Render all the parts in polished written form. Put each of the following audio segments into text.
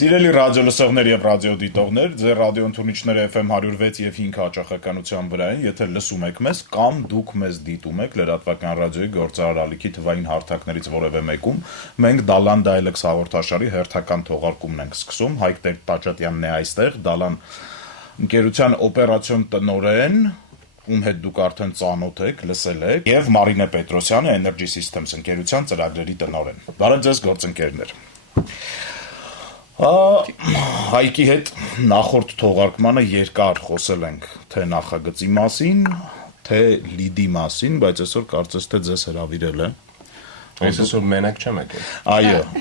Սիրելի ռադիոլսողներ եւ ռադիոդիտողներ, ձեր ռադիոընթունիչները FM 106 եւ 5 հաճախականության վրա են, եթե լսում եք մեզ կամ դուք մեզ դիտում եք լրատվական ռադիոյի գործարար ալիքի թվային հարթակներից որևէ մեկում, մենք Դալան Dialects հաղորդաշարի հերթական թողարկումն ենք սկսում։ Հայկ Տեր-Տաճատյանն է այստեղ, Դալան ընկերության օպերացիոն տնօրեն, ում հետ դուք արդեն ծանոթ եք, լսել եք, եւ Մարինե Պետրոսյանը Energy Systems ընկերության ծրագրերի տնօրեն։ Բարև ձեզ գործընկերներ։ Հայկի հետ նախորդ թողարկմանը երկար խոսել ենք թե նախագծի մասին, թե լիդի մասին, բայց այսօր կարծես թե ձեզ հրավիրել է։ Այսօր մենակ չեմ եկել։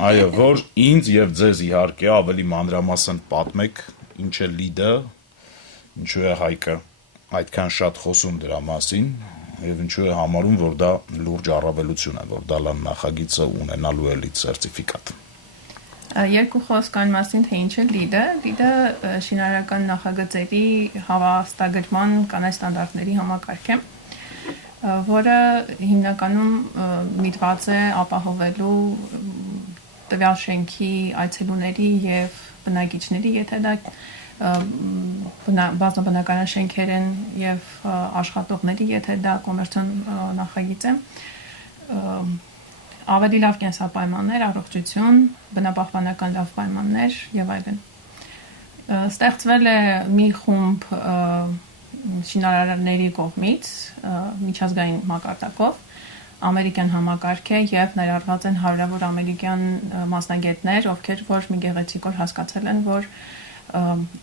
Այո, որ ինձ եւ ձեզ իհարկե ավելի մանրամասն պատմեք, ինչ է լիդը, ինչու է Հայկը այդքան շատ խոսում դրա մասին եւ ինչու է համարում, որ դա լուրջ առավելություն է, որ Դալան նախագիծը ունենալու է լիդ սերտիֆիկատ։ Երկու խոսք այն մասին, թե ինչ է լիդը։ Լիդը շինարարական նախագծերի հավաստագրման կանայք ստանդարտների համակարգ է, որը հիմնականում միտված է ապահովելու տվյալ շենքի այցելուների եւ բնակիչների, եթե դա բազմաբնակարան շենքեր են եւ աշխատողների, եթե դա կոմերցիոն նախագիծ է, ավելի լավ կենսապայմաններ, առողջություն, բնապահպանական լավ պայմաններ եւ այլն։ Ստեղծվել է մի խումբ շինարարների կողմից միջազգային մակարդակով, ամերիկյան համակարգ է եւ ներառված են հարյուրավոր ամերիկյան մասնագետներ, ովքեր որ մի գեղեցիկ օր հասկացել են, որ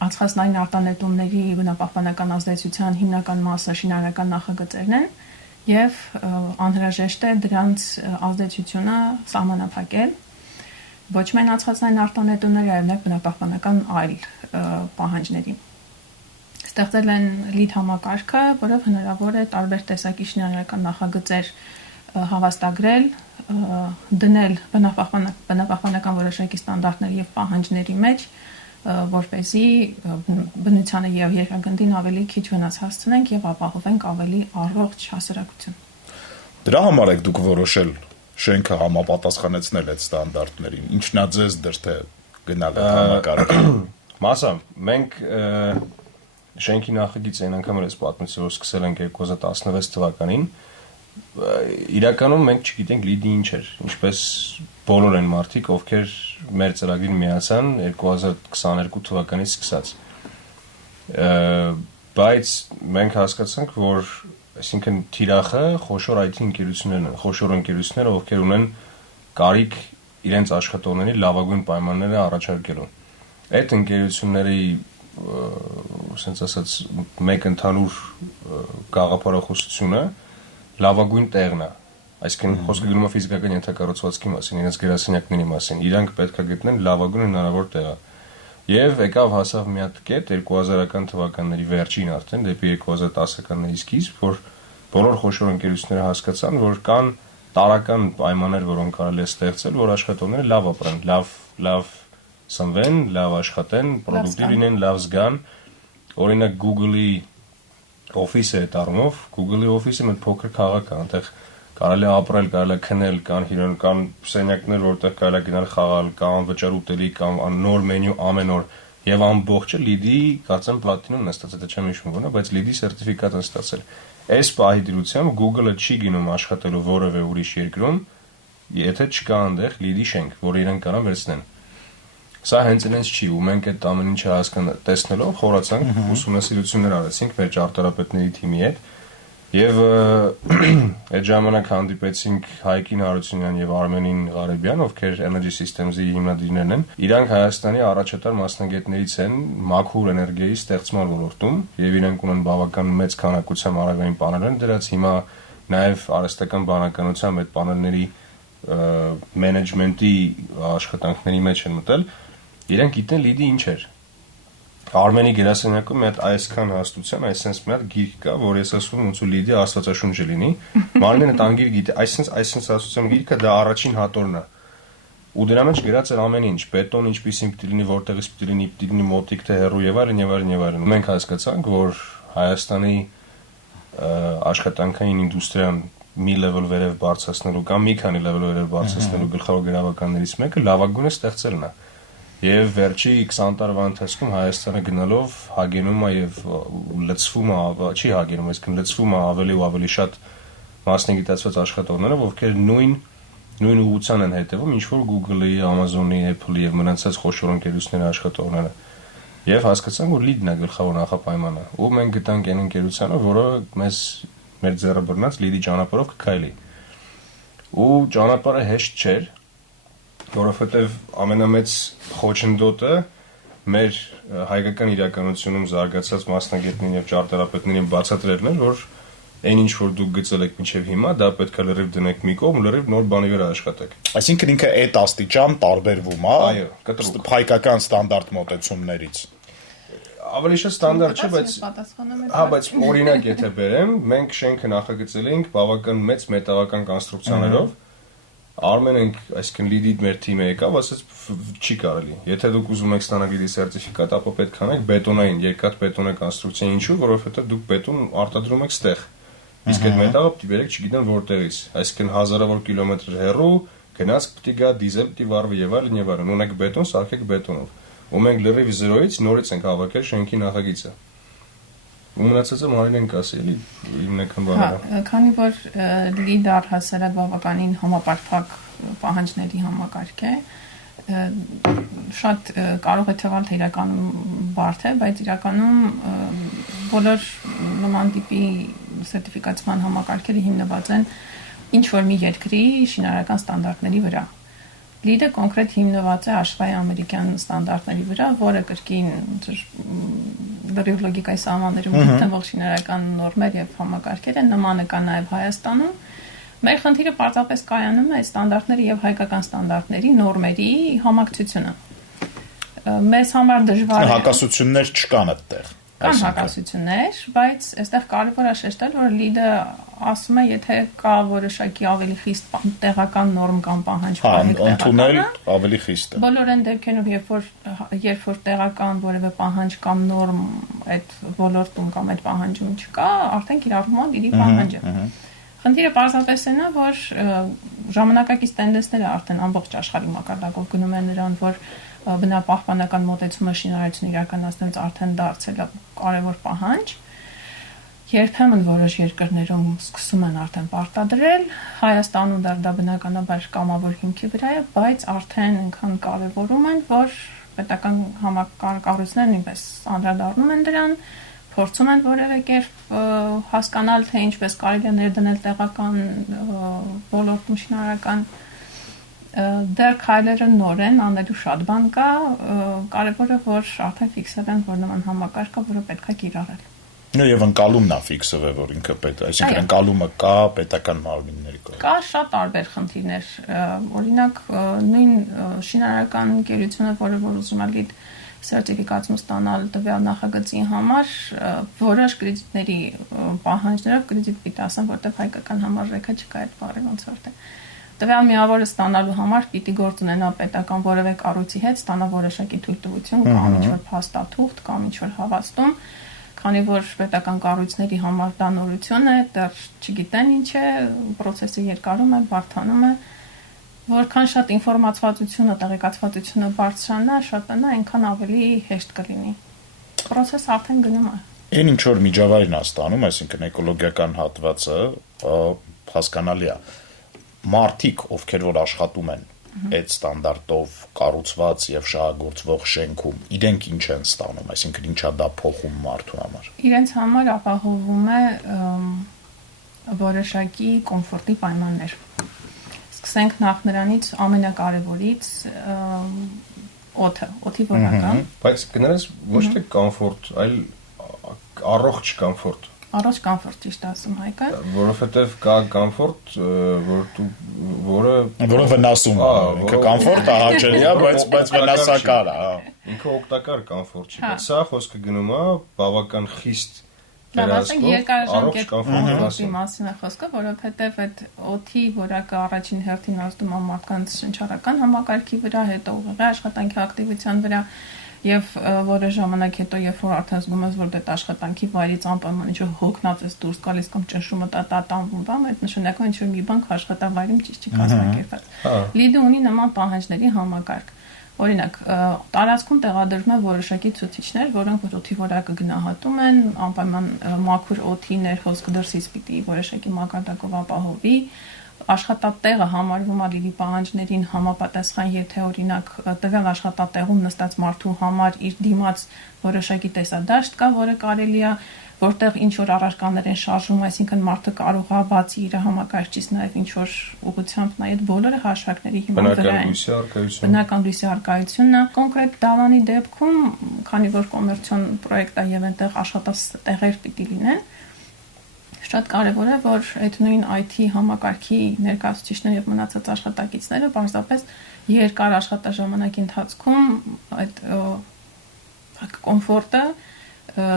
ածխածնային արտանետումների բնապահպանական ազդեցության հիմնական մասը շինարարական նախագծերն են եւ անհրաժեշտ է դրանց ազդեցությունը սահմանափակել ոչ միայն ածխածնային արտանետումների, այլ նաեւ բնապահպանական այլ պահանջների։ Ստեղծել են լիդ համակարգը, որով հնարավոր է տարբեր տեսակի շինարարական նախագծեր հավաստագրել, դնել բնապահպանական որոշակի ստանդարտների եւ պահանջների մեջ, որպեսզի բնությանը եւ երկրագնդին ավելի քիչ վնաս հասցնենք եւ ապահովենք ավելի առողջ հասարակություն։ Դրա համար եք դուք որոշել շենքը համապատասխանեցնել այդ ստանդարտներին։ Ինչն է ձեզ դեռ թե գնալ այդ համակարգին։ Մասա, մենք շենքի նախագիծը այն անգամ ես պատմեցի, որ սկսել ենք 2016 թվականին։ Իրականում մենք չգիտենք լիդի ինչ էր, ինչպես բոլոր են մարդիկ, ովքեր մեր ծրագրին միացան 2022 թվականից սկսած։ Բայց մենք հասկացանք, որ այսինքն թիրախը խոշոր IT ընկերություններն են, խոշոր ընկերությունները, ովքեր ունեն կարիք իրենց աշխատողների լավագույն պայմանները առաջարկելու։ Այդ ընկերությունների ասենց ասած մեկ ընդհանուր գաղափարախոսությունը լավագույն տեղն է, այսինքն խոսքը գնում է ֆիզիկական ենթակառուցվածքի մասին, իրենց գրասենյակների մասին, իրանք պետք է գտնեն լավագույն հնարավոր տեղը։ Եվ եկավ հասավ մի հատ կետ 2000-ական թվականների վերջին արդեն դեպի 2010-ականների սկիզբ, որ բոլոր խոշոր ընկերությունները հասկացան, որ կան տարրական պայմաններ, որոնք կարելի է ստեղծել, որ աշխատողները լավ ապրեն, լավ սնվեն, լավ աշխատեն, պրոդուկտիվ լինեն, լավ զգան։ Օրինակ Google-ի Office-ը այդ առումով, Google-ի Office-ը մի փոքր քաղաք է, այնտեղ կարելի է ապրել, կարելի է քնել, կան սենյակներ, որտեղ կարելի է գնալ խաղալ, կամ վճար ուտելի, կամ նոր մենյու ամեն օր, եւ ամբողջը լիդի, կարծեմ պլատինումն է ստացել, դա չեմ հիշում որն է, բայց լիդի սերտիֆիկատ են ստացել։ Այս պահի դրությամբ Google-ը չի գնում աշխատելու որևէ ուրիշ երկրում, եթե չկա այնտեղ լիդի շենք, որը իրենք կարող վերցնեն։ Սա հենց այնպես չի, ու մենք այդ ամեն ինչը տեսնելով խորացանք, ուսումնասիրություններ արեցինք մեր ճարտարապետների թիմի հետ, եւ այդ ժամանակ հանդիպեցինք Հայկին Հարությունյան եւ Արմենին Ղարեբյան, ովքեր Energy Systems-ի հիմնադիրներն են։ Իրանք Հայաստանի առաջատար մասնագետներից են մաքուր էներգիայի ստեղծման ոլորտում, եւ իրենք ունեն բավական մեծ քանակությամբ արագային պանելներ դրած, հիմա նաեւ արհեստական բանականությամբ այդ պանելների մենեջմենտի աշխատանքների մեջ են մտել։ Իրենք գիտեն լիդի ինչ էր։ Արմենի գրասենյակում մի հատ այսքան հաստության, այսպես մի հատ գիրք կա, որ ես ասում եմ ոնց ու լիդի աստվածաշունչ լինի։ Մարմինը այդ անգիր գիտե, այսպես հաստության գիրքը դա առաջին հատորն է։ Ու դրա մեջ գրած էր ամեն ինչ, բետոն ինչպեսին պիտի լինի, որտեղից պիտի լինի մոտիկ թե հեռու եւ այլն։ Մենք հասկացանք, որ Հայաստանի աշխատանքային ինդուստրիան մի level վերև բարձրացնելու կամ մի քանի level վերև բարձրացնելու գլխավոր գրավականներից մեկը լավագույնը ստեղծելն է։ Եվ վերջի 20 տարվա ընթացքում Հայաստանը գնալով հագենում է եւ լցվում է, չի հագենում, այսինքն լցվում է ավելի ու ավելի շատ մասնագիտացված աշխատողներով, ովքեր նույն ուղղության են հետևում, ինչ որ Google-ի, Amazon-ի, Apple-ի եւ մնացած խոշոր ընկերությունների աշխատողները։ Եվ հասկացանք, որ լիդն է գլխավոր նախապայմանը։ Ու մենք գտանք այն ընկերությունը, որը մեր ձեռը բռնած լիդի ճանապարհով կքայլի։ Ու ճանապարհը հեշտ չէր, որովհետև ամենամեծ խոչընդոտը մեր հայկական իրականությունում զարգացած մասնագետներին եւ ճարտարապետներին բացատրելն էր, որ այն ինչ որ դուք գծել եք մինչև հիմա, դա պետք է լրիվ դնեք մի կողմ, լրիվ նոր բանի վրա աշխատեք։ Այսինքն ինքը այդ աստիճան տարբերվում է, Այո, կտրուկ։ հայկական ստանդարտ մոտեցումներից։ Ավելի շատ ստանդարտ չէ, բայց օրինակ եթե բերեմ, մենք շենքը նախագծել էինք բավական մեծ մետաղական կոնստրուկցիաներով, արմեն ենք, այսինքն լիդի մեր թիմը եկավ, ասաց չի կարելի։ Եթե դուք ուզում եք ստանալ լիդի սերտիֆիկատ, ապա պետք է անեք բետոնային, երկաթ բետոնե կոնստրուկցիա, ինչու, որովհետև դուք բետոն արտադրում եք ստեղ։ Իսկ այդ մետաղը պիտի բերեք չգիտեմ որտեղից, այսինքն հազարավոր կիլոմետր հեռու, գնաց պիտի գա, դիզել պիտի վառվի եւ այլն եւ այլն։ Ունեք բետոն, սարքեք բետոնով։ Ու մենք լրիվ 0-ից նորից ենք հավաքել շենքի նախագիծը։ Ու մնացածը Մարինեն կասի, էլի հիմնական բանը։ Հա, քանի որ լիդ առհասարակ բավականին համապարփակ պահանջների համակարգ է, շատ կարող է թվալ թե իրականում բարդ է, բայց իրականում բոլոր նման տիպի սերտիֆիկացման համակարգերը հիմնված են ինչ որ մի երկրի շինարարական ստանդարտների վրա։ Լիդը կոնկրետ հիմնված է աշխարհի-ամերիկյան ստանդարտների վրա, որը կրկին լրիվ լոգիկայի սահմաններում գտնվող շինարարական նորմեր եւ համակարգեր են, նմանը կա նաեւ Հայաստանում։ Մեր խնդիրը պարզապես կայանում է ստանդարտների եւ հայկական ստանդարտների նորմերի համակցությունը։ Մեզ համար դժվար է Հակասություններ չկան այդտեղ։ Կան հակասություններ, բայց այստեղ կարևոր է շեշտել, որ լիդը ասում է, եթե կա որոշակի ավելի խիստ տեղական նորմ կամ պահանջ ընդունել ավելի խիստ է։ Բոլոր այն դեպքերում, երբ որ տեղական որևէ պահանջ կամ նորմ այդ ոլորտում կամ այդ պահանջում չկա, արդեն կիրառվում է լիդի պահանջը։ Խնդիրը պարզապես այն է, որ ժամանակակից տենդենսները արդեն ամբողջ աշխարհի մակարդակով գնում են նրան, որ բնապահպանական մոտեցումը շինարարություն իրականացնելուց արդեն դարձել է կարևոր պահանջ։ Երբեմն որոշ երկրներում սկսում են արդեն պարտադրել, Հայաստանում դա բնականաբար կամավոր հիմքի վրա է, բայց արդեն այնքան կարևորում են, որ պետական կառույցներն նույնպես անդրադառնում են դրան, փորձում են որևէ կերպ հասկանալ, թե ինչպես կարելի է ներդնել տեղական ոլորտում շինարարական դեռ քայլերը նոր են, անելու շատ բան կա, կարևորը որ արդեն ֆիքսել են, որ նման համակարգ կա, որը պետք է կիրառել։ Եվ ընկալումն է ֆիքսվել, որ ինքը պետք է, այսինքն ընկալումը կա պետական մարմինների կողմից։ Կա շատ տարբեր խնդիրներ, օրինակ նույն շինարարական ընկերությունը, որը որ ուզում է լիդ սերտիֆիկացիա ստանալ տվյալ նախագծի համար, որոշ կրեդիտների պահանջներով կրեդիտ պիտի ասեն, որտեղ հայկական համարժեքը չկա այդ բառի ոնց որ թե տվյալ միավորը ստանալու համար պիտի գործ ունենա պետական որևէ կառույցի հետ, ստանա որոշակի թույլտվություն կամ ինչ-որ փաստաթուղթ կամ ինչ-որ հավաստում, քանի որ պետական կառույցների համար դա նորություն է, դեռ չգիտեն ինչ է, process-ը երկարում է, բարդանում է, որքան շատ ինֆորմացվածությունը, տեղեկացվածությունը բարձրանա, շատանա, այնքան ավելի հեշտ կլինի։ Process-ը արդեն գնում է։ Այն ինչ որ միջավայրն է ստանում, այսինքն էկոլոգիական հատվածը հասկանալի է։ Մարդիկ, ովքեր որ աշխատում են այդ ստանդարտով կառուցված եւ շահագործվող շենքում, իրենք ինչ են ստանում, այսինքն ինչա դա փոխում մարդու համար։ Իրենց համար ապահովում է որոշակի կոմֆորտի պայմաններ։ Սկսենք նախ նրանից ամենակարևորից օդի որակը։ Բայց գնալիս ոչ թե կոմֆորտ, այլ առողջ կոմֆորտ։ Առողջ կոմֆորտ ճիշտ ասում Հայկը, որովհետև կա կոմֆորտ, որը վնասում է, ինքը կոմֆորտ է, հաճելի է, բայց վնասակար է, ինքը օգտակար կոմֆորտ չի, բայց սա խոսքը գնում է բավական խիստ երկարաժամկետ կոմֆորտի մասին է խոսքը, որովհետև այդ օդի որակը առաջին հերթին ազդում է մարդկանց շնչառական համակարգի վրա, հետո ուղեղի աշխատանքի ակտիվության վրա եւ որոշ ժամանակ հետո երբ որ արդեն զգում ես որ դե աշխատանքի վայրից անպայման ինչ-որ հոգնած ես դուրս գալիս կամ ճնշումը տատանվում բան, այդ նշանակում ինչ-որ մի բան աշխատավայրում ճիշտ չի կազմակերպված։ Լիդը ունի նման պահանջների համակարգ, Օրինակ, տարածքում տեղադրվում են որոշակի ցուցիչներ, որոնք օդի որակը գնահատում են, անպայման մաքուր օդի ներհոսք դրսից պիտի որոշակի մակարդակով ապահովի, աշխատատեղը համարվում է լիվի պահանջներին համապատասխան, եթե օրինակ տվյալ աշխատատեղում նստած մարդու համար իր դիմաց որոշակի տեսադաշտ կա, որը կարելի է որտեղ ինչ որ առարկաներ են շարժում, այսինքն մարդը կարող է բացի իր համակարգչից նաև ինչ որ ուղղությամբ նայել բոլորը հաշվարկների հիման վրա են։ Բնական լույսի առկայությունը կոնկրետ դավանի դեպքում, քանի որ կոմերցիոն պրոյեկտ է եւ այնտեղ աշխատատեղեր պիտի լինեն, շատ կարևոր է, որ այդ նույն IT համակարգի ներկայացուցիչները եւ մնացած աշխատակիցները պարզապես երկար աշխատաժամանակի ընթացքում այդ կոմֆորտը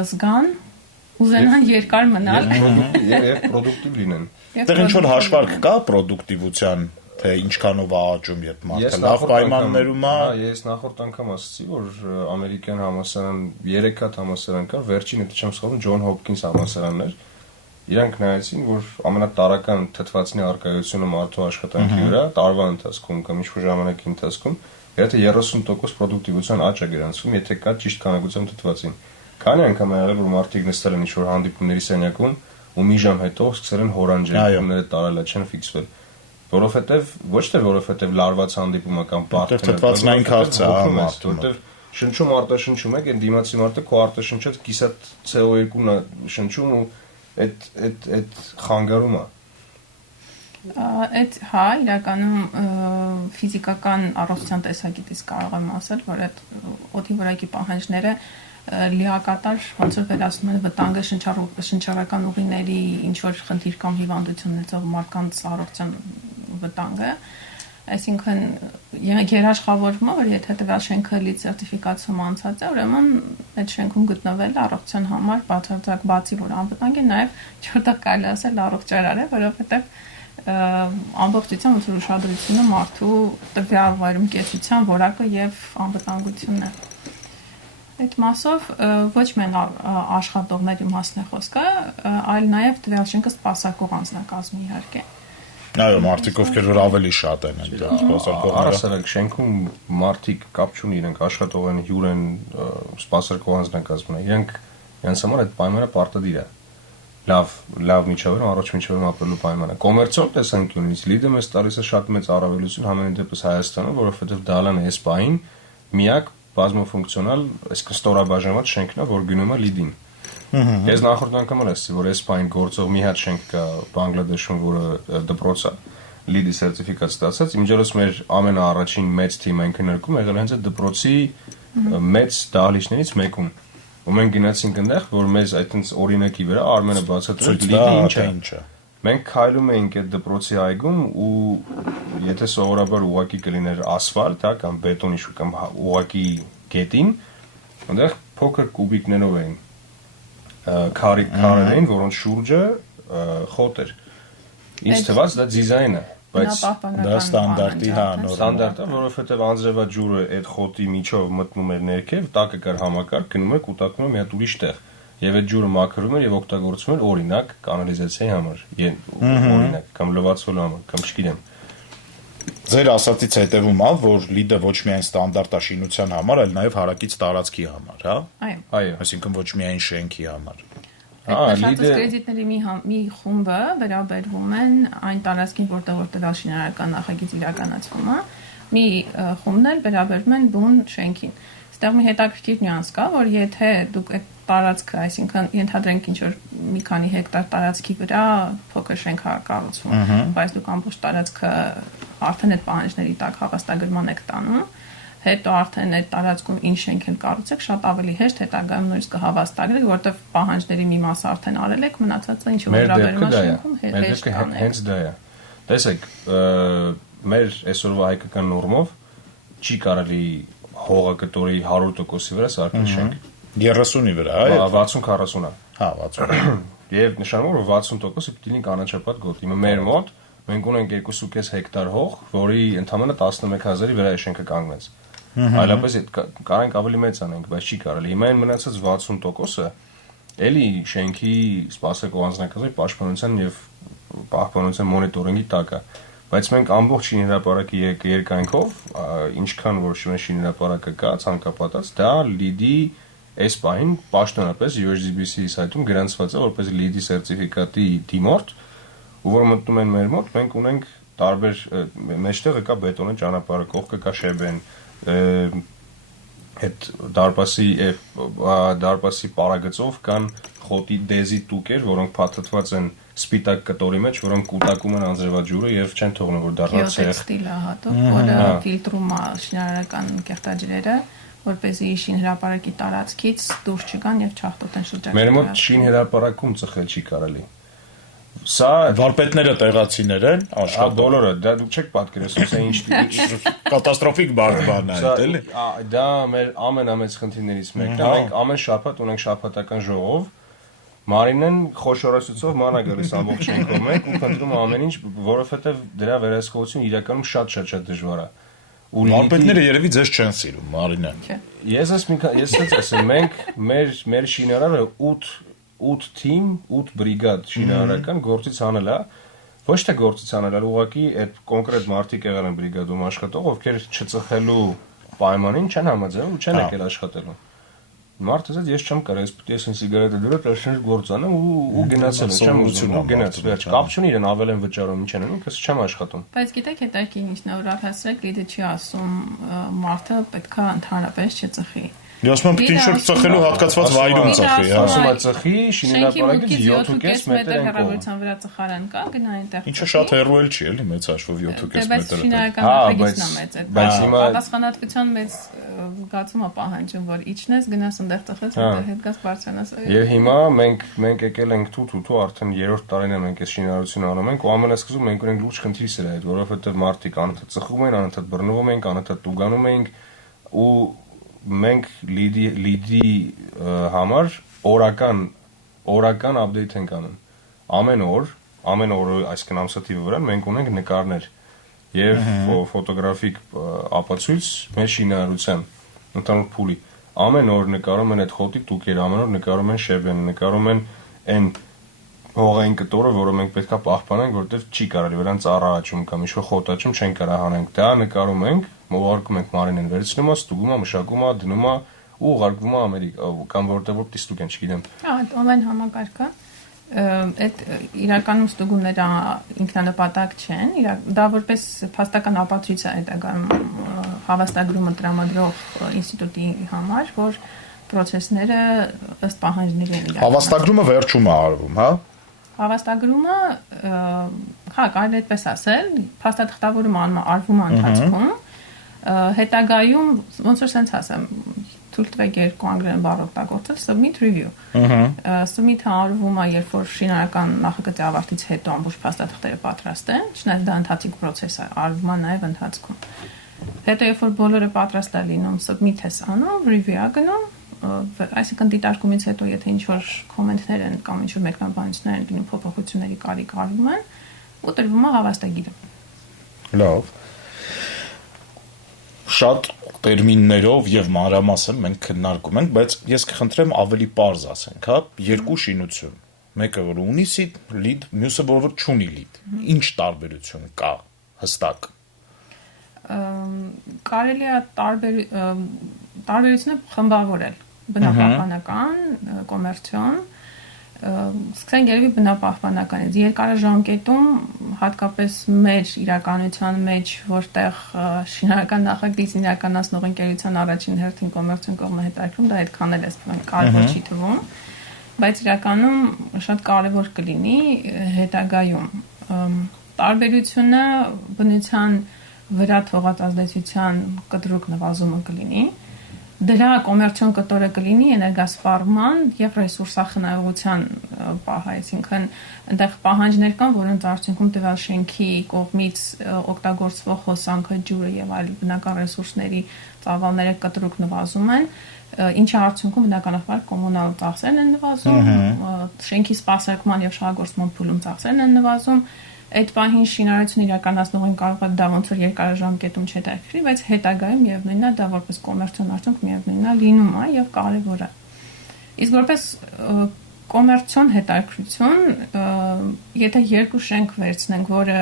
զգան, ուզենան երկար մնալ եւ պրոդուկտիվ լինեն։ Դեռ ինչ որ հաշվարկ կա պրոդուկտիվության, թե ինչքանով է աճում, երբ մարդը լավ պայմաններում է։ Ես նախորդ անգամ ասացի, որ ամերիկյան համալսարան 3 հատ համալսարան կա, վերջինը չեմ սխալվում Ջոն Հոփքինս համալսարանն էր։ Իրանք նայեցին, որ ամենատարական թթվածնի առկայությունը մարդու աշխատանքի վրա տարվա ընթացքում կամ ինչ-որ ժամանակի ընթացքում գրեթե 30% պրոդուկտիվության աճ է գրանցվում, եթե կա ճիշտ քանակությամբ թթվածին։ Քանի անգամ եղել որ մարդիկ նստել են ինչ-որ հանդիպումների սենյակում ու մի ժամ հետո սկսել են հորանջել, տարալա չեն ֆիքսվել։ Որովհետև ոչ թե որովհետև լարված հանդիպումը կամ բարդ թթվածն այն քարց է, որովհետև շնչում արտաշնչում եք, այն դիմացի մարդը քո արտաշնչած կիսատ CO2-ն է շնչում ու այդ խանգարում է։ Այդ հա, իրականում ֆիզիկական առողջության տեսակետից կարող եմ ասել, որ այդ օդի որակի պահանջները լիակատար ոնց որ վերացնում են վտանգը շնչառական ուղիների ինչ որ խնդիր կամ հիվանդություն ունեցող մարդկանց առողջության վտանգը, այսինքն երաշխավորվում է, որ եթե տվյալ շենքը լի սերտիֆիկացիոն անցած է, ուրեմն այդ շենքում գտնվելը առողջության համար բացարձակ բացի որ անվտանգ է, նաև չորտեղ կարելի ասել առողջարար է, որովհետև ամբողջությամբ ոնց որ ուշադրությունը մարդու տվյալ վայրում կեցության որակը եւ անվտանգությունն է։ Այդ մասով ոչ միայն աշխատողների մասն է խոսքը, այլ նաև տվյալ շենքը սպասարկող անձնակազմի իհարկե։ Այո, մարդիկ ովքեր որ ավելի շատ են այնտեղ սպասարկողները։ Առասարակ շենքում մարդիկ կապ չունի, իրենք աշխատող են, հյուր են, սպասարկող անձնակազմն է։ Իրենց համար այդ պայմանը պարտադիր է։ Լավ միջավայրում, առողջ միջավայրում ապրելու պայմանը։ Կոմերցիոն տեսանկյունից լիդը մեզ տալիս է շատ մեծ առավելություն համենայն դեպս Հայաստանում, որովհետև Դալան էս պահին միակ բազմաֆունկցիոնալ, այսինքն ստորաբաժանված շենքն է, որ գնում է լիդին։ Ես նախորդ անգամ ասացի, որ այս պահին գործող մի հատ շենք կա Բանգլադեշում, որը դպրոց է, լիդի սերտիֆիկատ ստացած։ Իմիջիայլոց մեր ամենաառաջին մեծ թիմը այն քննարկում եղել հենց այդ դպրոցի մեծ դահլիճներից մեկում։ Ու մենք գնացինք այնտեղ, որ մեզ այդպես օրինակի վրա Արմենը բացատրեց լիդը ինչ է։ Մենք քայլում էինք այդ դպրոցի այգում ու եթե սովորաբար ուղակի կլիներ ասֆալտ, հա, կամ բետոնի շուկ կամ ուղակի գետին, այնտեղ փոքր կուբիկներով էին քարեր էին, որոնց շուրջը խոտ էր։ Ինչ թվաց դա դիզայն է, բայց դա ստանդարտի հա նորմալ ստանդարտ է, որովհետև անձրևաջուրը այդ խոտի միջով մտնում էր ներքև, տակը կար համակարգ, գնում էր կուտակում էր մի հատ ուրիշ տեղ։ Եվ այդ ջուրը մաքրվում էր եւ օգտագործվում էր օրինակ կանալիզացիայի համար, օրինակ կամ լվացվելու համար, կամ չգիտեմ։ Ձեր ասածից հետևում է, որ լիդը ոչ միայն ստանդարտաշինության համար, այլ նաև հարակից տարածքի համար, հա։ Այո։ Այսինքն ոչ միայն շենքի համար։ Այդ կրեդիտների մի խումբը վերաբերվում են այն տարածքին, որտեղ տվյալ շինարարական նախագիծ իրականացվում է, մի խումբն էլ վերաբերվում են բուն շենքին։ Այստեղ մի հետաքրքիր նյուանս կա, որ եթե դուք այդ տարածքը, այսինքն ենթադրենք ինչ որ մի քանի հեկտար տարածքի վրա փոքր շենք կառուցվում, բայց դուք ամբողջ տարածքը արդեն այդ պահանջների տակ հավաստագրման եք տանում, հետո արդեն այդ տարածքում ինչ շենք են կառուցեք, շատ ավելի հեշտ հետագայում նույնիսկ կհավաստագրեք, որովհետև պահանջների մի մասը արդեն արել եք, մնացածը ինչ որ վերաբերում է շենքում հեշտ կանեք։ Հենց դա է։ Տեսեք, մեր այսօրվա հայկական նորմով չի կարելի հողակտորի 100%-ի վրա սարքել շենք։ 30-ի վրա, այո։ 60-40-ը։ Հա, 60։ Եվ նշանակում որ 60%-ը պիտի լինի կանաչապատ գոտ։ Հիմա մեր մոտ մենք ունենք 2.5 հեկտար հող, որի ընդամենը 11000-ի վրա է շենքը կանգնած։ Այլապես կարանք ավելի մեծ անենք, բայց չի կարելի։ Հիմա այն մնացած 60%-ը էլի շենքի սպասարկող անձնակազմի պաշտպանության եւ պահպանության մոնիտորինգի տակ է։ բայց մենք ամբողջ շինհրապարակի երկայնքով ինչքան որ շինհրապարակը կա ցանկապատած դա լիդի այս պահին պաշտոնապես USGBC-ի սայթում գրանցված է որպես լիդի սերտիֆիկատի դիմորդ ու որ մտնում են մեր մոտ մենք ունենք տարբեր մեջտեղը կա բետոնե ճանապարհը կողքը կա շեբեն այդ դարպասի պարագծով կան խոտի դեզի տուկեր, որոնք փաթաթված են սպիտակ կտորի մեջ, որոնք կուտակում են անձրևաջուրը եւ չեն թողնում որ դառնա ցեղ։ Ստիլը հատուկ, որը ֆիլտրում է շինարարական կեղտաջրերը, որպեսզի շինհրապարակի տարածքից դուրս չգան եւ չախտոտեն շրջակայքը։ Մեր մոտ շինհրապարակում ծխել չի կարելի։ Սա վարպետները տեղացիներ են աշխատող բոլորը դա դուք չեք պատկերացնում սա ինչ կատաստրոֆիկ բան է էլի դա մեր ամենամեծ խնդիրներից մեկն է մենք ամեն շաբաթ ունենք շաբաթական ժողով Մարինեն խոշորացուցով մանա գալիս ամբողջ շենքով մենք ու փնտրում ամեն ինչ որովհետեւ դրա վերահսկողությունը իրականում շատ դժվար է ու վարպետները երևի ձեզ չեն սիրում Մարինեն ես ասեմ մենք մեր շինարարը 8 թիմ, 8 բրիգադ շինարարական գործից անել է, ոչ թե գործից անել, այլ ուղղակի այդ կոնկրետ մարդիկ եղել են բրիգադում աշխատող, ովքեր չծխելու պայմանին չեն համաձայնում ու չեն եկել աշխատելու։ Մարդը ասաց ես չեմ կարող, ես պետք է ասեն սիգարետը դուրս տաշնի գործ անեմ ու գնացել եմ, չեմ ուզում, գնաց, վերջ, կապ չունի իրեն ավել են վճարում, ինչ են անում, ես չեմ աշխատում։ Բայց գիտեք, հետաքրքիր ինչն է, որ առհասարակ լիդը չի ասում մարդը պետքա ընդհանրապես չծխի։ Ես ասում եմ պետք է ինչ-որ ծխելու հատկացված վայրում ծխի, ասում է ծխի, շինհրապարակից 7.5 մետր են հեռավորության վրա ծխարան կա, գնա այնտեղ։ Ինչը շատ հեռու էլ չի, էլի մեծ հաշվով 7.5 մետր։ Շինարարական նախագիծն է մեծ է։ Բայց հիմա պատասխանատվության մեծ զգացումը պահանջում, որ իջնես, գնաս այնտեղ ծխես, հետ գաս բարձրանաս։ Եվ հիմա մենք եկել ենք թութու արդեն 3-րդ տարին է մենք այս շինարարությունը անում ենք ու ամենասկզբում մենք ունենք լուրջ խնդիր սրա հետ, որովհետև մարդիկ անընդհատ ծխում են, անընդհատ բռնվում են, անընդհատ տուգանում են ու մենք լիդի համար օրական update ենք անում ամեն օր այսինքն ամսաթիվի վրա մենք ունենք նկարներ եւ ֆոտոգրաֆիկ ապացույց մեր շինարարության ընդհանուր փուլի ամեն օր նկարում են այդ խոտի տուկերը ամեն օր նկարում են շեբեն նկարում են այն հողային կտորը որը մենք պետքա պահպանենք որովհետեւ չի կարելի վրան ծառա աճում կամ ինչ-որ խոտ աճում չեն կարող հանենք դա նկարում ենք ուղարկում ենք Մարինեն վերցնում է, ստուգում է, մշակում է, դնում է ու ուղարկվում է Ամերիկա կամ որտեղ որ ստուգ են, չգիտեմ։ Այդ on-line համակարգը այդ իրականում ստուգումները ինքնանպատակ չեն, դա որպես փաստական ապացույց է հետագայում հավաստագրումը տրամադրող ինստիտուտի համար, որ process-ները ըստ պահանջների են իրականացվում։ Հավաստագրումը վերջում է արվում, հա։ Հավաստագրումը, հա, կարելի այդպես ասել, փաստաթղթավորումը արվում է ընթացքում հետագայում ոնց որ sense ասեմ թույլ տվեք երկու անգլերեն բառ օգտագործել submit review submit-ը արվում է երբ որ շինարարական նախագծի ավարտից հետո ամբողջ փաստաթղթերը պատրաստ են չնայած դա ընթացիկ process է արվում է նաև ընթացքում հետո երբ որ բոլորը պատրաստ է լինում submit-ես անում review-ը գնում այսինքն դիտարկումից հետո եթե ինչ որ կոմենտներ են կամ ինչ որ մեկնաբանություններ են լինում փոփոխությունների կարիք արվում են ու տրվում է հավաստագիրը լավ շատ տերմիններով եւ մանրամասն մենք քննարկում ենք, բայց ես կխնդրեմ ավելի պարզ ասենք, հա, երկու շինություն, մեկը որ ունի լիդ, մյուսը որ չունի լիդ։ Ինչ տարբերություն կա հստակ։ Կարելի է տարբերությունը խմբավորել բնապահպանական, կոմերցիոն Սկսենք երևի բնապահպանականից երկարաժամկետում հատկապես մեր իրականության մեջ որտեղ շինարարական նախագիծ իրականացնող ընկերության առաջին հերթին կոմերցիոն կողմը հետաքրքրում դա այդքան էլ էս կարևոր չի թվում բայց իրականում շատ կարևոր կլինի հետագայում տարբերությունը բնության վրա թողած ազդեցության կտրուկ նվազումը կլինի Դրա կոմերցիոն կտորը կլինի էներգասպառման եւ ռեսուրսախնայողության պահ, այսինքն այնտեղ պահանջներ կան, որոնց արդյունքում տվյալ շենքի կողմից օգտագործվող հոսանքը, ջուրը եւ այլ բնական ռեսուրսների ծավալները կտրուկ նվազում են, ինչի արդյունքում բնականաբար կոմունալ ծախսերն են նվազում, շենքի սպասարկման եւ շահագործման փուլում ծախսերն են նվազում Այդ պահին շինարարությունը իրականացնողին կարող է դա ոնց որ երկարաժամկետում չհետաքրքրի, բայց հետագայում միևնույնն է դա որպես կոմերցիոն արդյունք միևնույնն է լինում է եւ կարեւոր է։ Իսկ որպես կոմերցիոն հետաքրքրություն, եթե երկու շենք վերցնենք, որը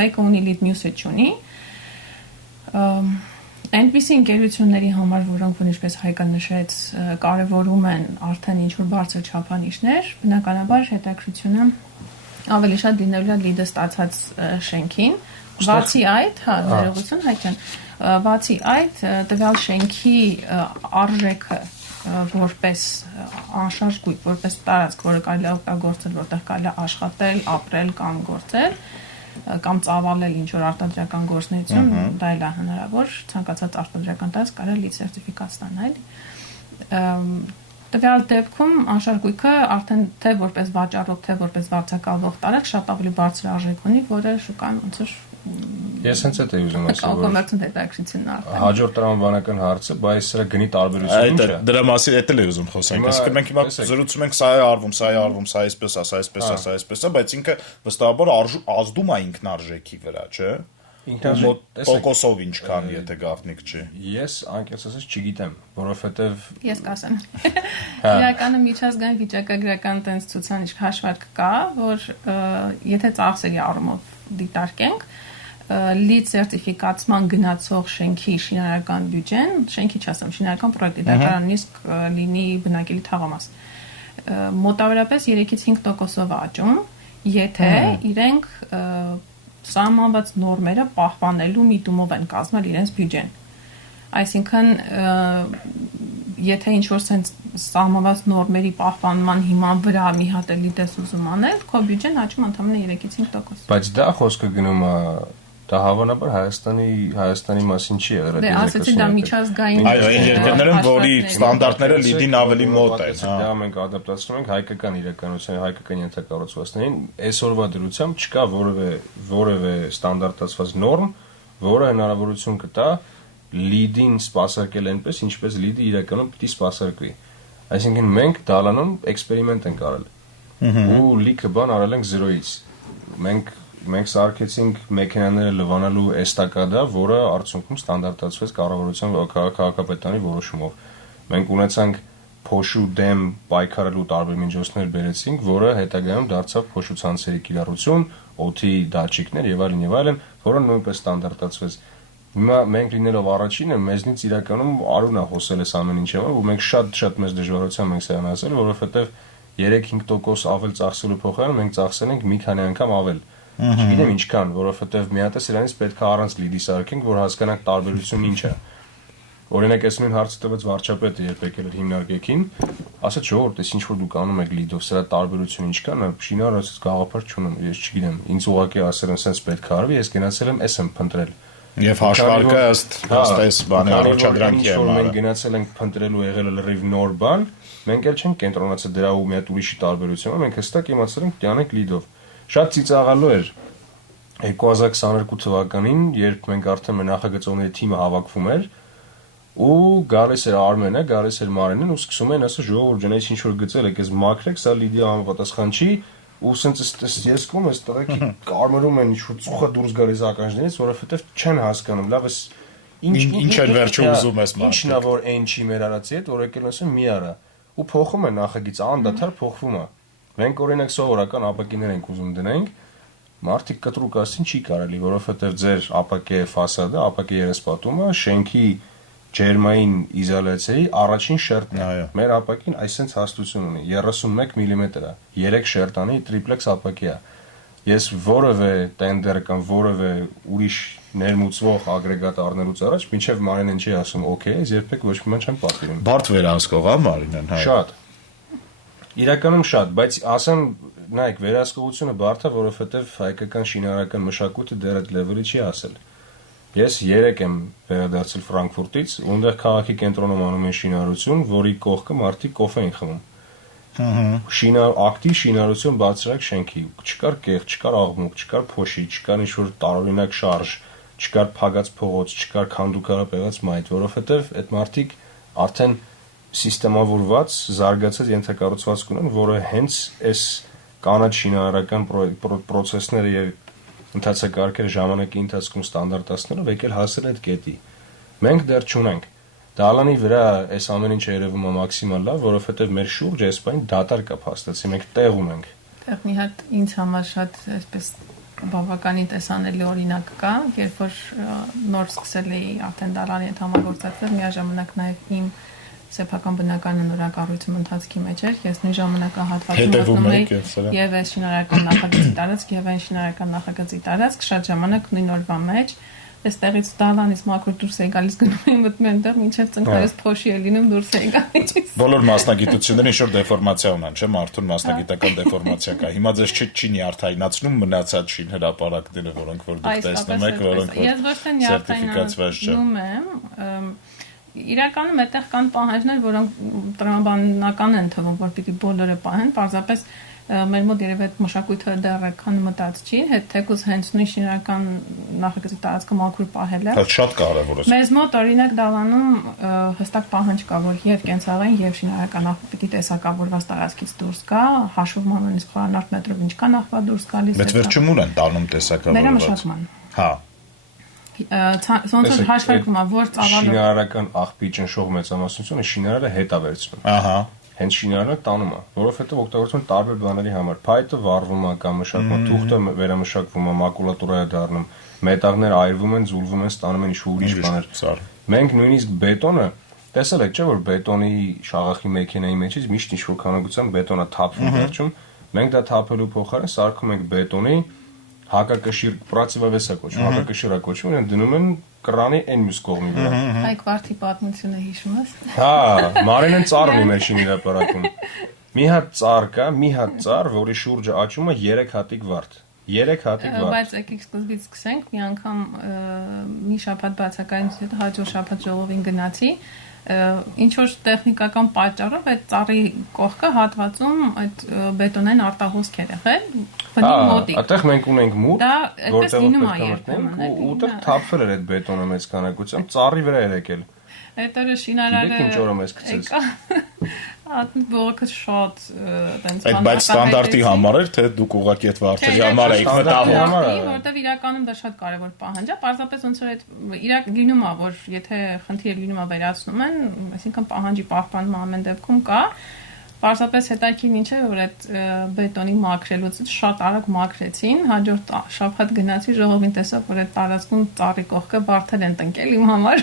մեկը ունի լիդ, մյուսը չունի։ Այնպիսի ընկերությունների համար, որոնք ինչպես Հայկը նշեց, կարևորում են արդեն ինչ-որ բարձր չափանիշներ, բնականաբար հետաքրությունը ավելի շատ դինելու է լիդը ստացած շենքին։ Բացի այդ, ներողություն, Հայկյան, բացի այդ, տվյալ շենքի արժեքը որպես անշարժ գույք, որպես տարածք, որը կարելի է օգտագործել, որտեղ կարելի է աշխատել, ապրել կամ գործել, կամ ծավալել ինչ-որ արտադրական գործունեություն, դա էլ է հնարավոր, ցանկացած արտադրական տարածք կարելի է լիդ սերտիֆիկատ ստանալ։ Տվյալ դեպքում անշարժ գույքը արդեն թե որպես վաճառող, թե որպես վարձակալվող տարածք շատ ավելի բարձր արժեք ունի, որը շուկան ոնց որ Ես հենց այդ եմ ուզում ասել, կոմերցիոն հետաքրքրությունն արդեն։ Հաջորդ տրամաբանական հարցը, բայց սրա գնի տարբերությունը ի՞նչ է։ Դրա մասին էլ է ուզում խոսենք։ Այսինքն մենք հիմա զրուցում ենք սա է արվում, սա է արվում, սա այսպես է, սա այսպես է, սա այսպես է, բայց ինքը վստահաբար ազդում է ինքնարժեքի վրա, չէ՞։ Տոկոսով ինչքան, եթե գաղտնիք չի։ Ես անկեղծ ասած չգիտեմ, որովհետև Ես կասեմ։ Իրականում միջազգային վիճակագրական տենց ցուցանիշ հաշվարկ կա, որ եթե ծախսերի առումով դիտարկենք, լիդ սերտիֆիկացման գնացող շենքի շինարարական բյուջեն, շենքի չասեմ, շինարարական պրոյեկտի, դա կարող նիսկ լինի բնակելի թաղամաս, մոտավորապես 3-ից 5%-ով աճում, եթե իրենք սահմանված նորմերը պահպանելու միտումով են կազմել իրենց բյուջեն։ Այսինքն, եթե ինչ-որ sense սահմանված նորմերի պահպանման հիման վրա մի հատ էլի դես ուզում անել, քո բյուջեն աճում ընդամենը 3-ից 5%։ Բայց դա խոսքը գնում է դա հավանաբար Հայաստանի մասին չի եղել։ Դե ասեցի դա միջազգային։ Այո, այն երկրներում, որի ստանդարտները լիդին ավելի մոտ է, դա մենք ադապտացնում ենք հայկական իրականության, հայկական ենթակառուցվածքներին, այսօրվա դրությամբ չկա որևէ ստանդարտացված նորմ, որը հնարավորություն կտա լիդին սպասարկել այնպես, ինչպես լիդը իրականում պիտի սպասարկվի։ Այսինքն մենք դալանում էքսպերիմենտ ենք արել։ Ու լիքը բան արել ենք 0-ից։ Մենք սարքեցինք մեքենաները լվանալու էստակադա, որը արդյունքում ստանդարտացվեց կառավարության քաղաքապետարանի որոշումով։ Մենք ունեցանք փոշու դեմ պայքարելու տարբեր միջոցներ բերեցինք, որը հետագայում դարձավ փոշու ցանցերի կիրառություն, օդի դատчикներ եւ այլն, որը նույնպես ստանդարտացվեց։ Հիմա մենք լինելով առաջինը, մեզնից իրականում արուն է խոսել այս ամեն ինչը, ու մենք շատ մեծ դժվարությամբ ենք սրան ասել, որովհետեւ 3-5% ավել ծախսելու փոխարեն մենք ծախսել ենք մի քանի անգամ ավել։ Չգիտեմ ինչքան, որովհետև մի հատ սրանից պետք է առանց լիդի սարքենք, որ հասկանանք տարբերությունն ինչ է։ Օրինակ, այս նույն հարցը տվեց վարչապետը, երբ եկել էր հիմնարկեքին, ասաց, «Ժողովուրդ, այս ինչ որ դուք անում եք լիդով, սրա տարբերությունը ինչքան է»։ Շինարարը ասաց, «Գաղափար չունեմ, ես չգիտեմ, ինձ ուղղակի ասել են, սենց պետք է արվի, ես գնացել եմ, էս եմ փնտրել»։ Եվ հաշվարկը ըստ այս բանի առաջադրանքի է մենք գնացել ենք փնտրելու եղել լրիվ նոր բան, մենք էլ չենք կենտրոնացել դրա ու մի հատ ուրիշի տարբերությունը, մենք հստակ իմացել ենք դրանք լիդով։ Շատ ծիծաղալու էր 2022 թվականին, երբ մենք արդեն նախագծողների թիմը հավաքվում էր, ու գալիս էր Արմենը, գալիս էր Մարենն ու սկսում են ասել, «Ժողովուրդ ջան, այս ինչ որ գծել եք, այս մաքրեք, սա լիդի համապատասխան չի»։ Ու սենց ես կում ես տղեկ կարմրում են ինչ-որ ծուխը դուրս գալիս ականջներից, որովհետև չեն հասկանում, լավ ես ինչ էլ վերջը ուզում ես մարդիկ։ Ինչն է որ այն չի մեր արածի հետ, որ եկել ասում մի արա։ Ու փոխում է նախագիծը, անդադար փոխվում է։ Մենք օրինակ սովորական ապակիներ ենք ուզում դնենք, մարդիկ կտրուկ ասին չի կարելի, որովհետև ձեր ապակե ֆասադը, ապակե երեսպատումը շենքի ջերմային իզոլացիայի առաջին շերտն է։ Մեր ապակին այսպես հաստություն ունի 31 մմ է, 3 շերտանի տրիպլեքս ապակի է։ Ես որևէ տենդեր կամ որևէ ուրիշ ներմուծվող ագրեգատ առնելուց առաջ մինչև Մարինեն չի ասում օքեյ, ես երբեք ոչ մի բան չեմ պատկերում։ Բարդ վերահսկող է Մարինեն, հայ։ Շատ։ Իրականում շատ, բայց ասեմ, նայեք, վերահսկողությունը բարդ է, որովհետև հայկական շինարարական մշակույթը դեռ այդ լեվելի չի ասել։ Ես 3 եմ վերադարձել Ֆրանկֆուրտից, որտեղ քաղաքի կենտրոնում անում են շինարարություն, որի կողքը մարդիկ կոֆե են խմում։ Ակտիվ շինարարություն բարձրակ շենքի, չկար կեղ, չկար աղմուկ, չկար փոշի, չկար ինչ-որ տարօրինակ շարժ, չկար փագած փողոց, չկար քանդուկարապեղած մայթ, որովհետև այդ մարդիկ արդեն սիստեմավորված, զարգացած ենթակառուցվածք ունեն, որը հենց այս կանաչ շինարարական պրոցեսները եւ ընթացակարգերը ժամանակի ընթացքում ստանդարտացնելով եկել հասել այդ կետի։ Մենք դեռ չունենք։ Դալանի վրա այս ամեն ինչը երևում է մաքսիմալ լավ, որովհետև մեր շուրջը այս բան դատար կա փաստացի, մենք տեղ ունենք։ Այդտեղ մի հատ ինձ համար շատ այսպես բավականին տեսանելի օրինակ կա, երբ որ նոր սկսել էի արդեն դարանի հետ համագործակցել, միաժամանակ նաև իմ սեփական բնակարանը նորակառույցում ընթացքի մեջ էր, ես նույն ժամանակահատվածում մտնում էի եւ այս շինարարական նախագծի տարածք եւ այն շինարարական նախագծի տարածք, շատ ժամանակ նույն օրվա մեջ այստեղից դալանից մաքուր դուրս էի գալիս գնում եմ մտնում այնտեղ մինչև ծնկներս փոշի է լինում դուրս էի գալիս։ Բոլոր մասնագիտությունները ինչ-որ դեֆորմացիա ունեն, չէ՞, մարդուն մասնագիտական դեֆորմացիա կա։ Հիմա ձեզ չի նյարդայնացնում մնացած շին հրապարակները, որոնք որ դուք տեսնում եք, որոնք որ սերտիֆիկացված չեն։ Իրականում այդտեղ կան պահանջներ, որոնք տրամաբանական են թվում, որ պիտի բոլորը պահեն, պարզապես մեր մոտ երևի այդ մշակույթը դեռ այդքան մտած չի, հետ թեկուզ հենց նույն շինարարական նախագծի տարածքը մաքուր պահելը։ Դա շատ կարևոր է։ Մեզ մոտ օրինակ Դալանում հստակ պահանջ կա, որ եւ կենցաղային եւ շինարարական պիտի տեսակավորված տարածքից դուրս գա, հաշվման նույնիսկ խորանարդ մետրով ինչքան ախվա դուրս գալիս։ Բայց վերջում ուր են տանում տեսակավորված։ Վերամշակման։ Հա։ Ոնց որ հաշվարկվում է, որ ծավալը շինարարական աղբի ճնշող մեծամասնությունը շինարարը հետ է վերցնում։ Ահա։ Հենց շինարարը տանում է, որովհետև օգտագործում են տարբեր բաների համար։ Փայտը վառվում է կամ մշակվում, թուղթը վերամշակվում է, մակուլատուրա է դառնում, մետաղները այրվում են, ձուլվում են, ստանում են ինչ-որ ուրիշ բաներ։ Մենք նույնիսկ բետոնը տեսել եք, չէ՞ որ բետոնի շաղախի մեքենայի մեջից միշտ ինչ-որ քանակությամբ բետոնը թափվում վերջում։ Մենք դա թափելու փոխարեն սարքում ենք բետոնի հակակշիռ պրացիվավեսա կոչվում, հակակշիռա կոչվում, են դնում են կռանի այն մյուս կողմի վրա։ Հայկ վարդի պատմությունը հիշում ես։ Հա, Մարինեն ծառն ի մեր շինարարապարակում։ Մի հատ ծառ կա, մի հատ ծառ, որի շուրջը աճում է 3 հատիկ վարդ։ 3 հատիկ վարդ։ Բայց եկեք սկզբից սկսենք, մի անգամ մի շաբաթ բացակայից հետո հաջորդ շաբաթ ժողովին գնացի, ինչ որ տեխնիկական պատճառով այդ ծառի կողքը հատվածում այդ բետոնային արտահոսք էր եղել, բնի մոտիկ։ Այդտեղ մենք ունենք մուտք, որտեղ երբեմն ուտեղ թափվել էր այդ բետոնը մեծ քանակությամբ, ծառի վրա էր եկել։ Այդ օրը շինարարը ինչ օրը մեզ գցեց։ Բողոքը շատ տենց Այդ բայց ստանդարտի համար էր, թե դուք ուղղակի այդ վարդերի համար եք մտահոգ։ Որտեվ իրականում դա շատ կարևոր պահանջ է, պարզապես ոնց որ այդ իրակ լինում է, որ եթե խնդիր լինում է վերացնում են, այսինքն պահանջի պահպանումը ամեն դեպքում կա։ Պարզապես հետաքրքիր ինչ է, որ այդ բետոնի մաքրելուց շատ արագ մաքրեցին, հաջորդ շաբաթ գնացի ժողովին տեսա, որ այդ տարածքում ծառի կողքը բարդել են տնկել իմ համար։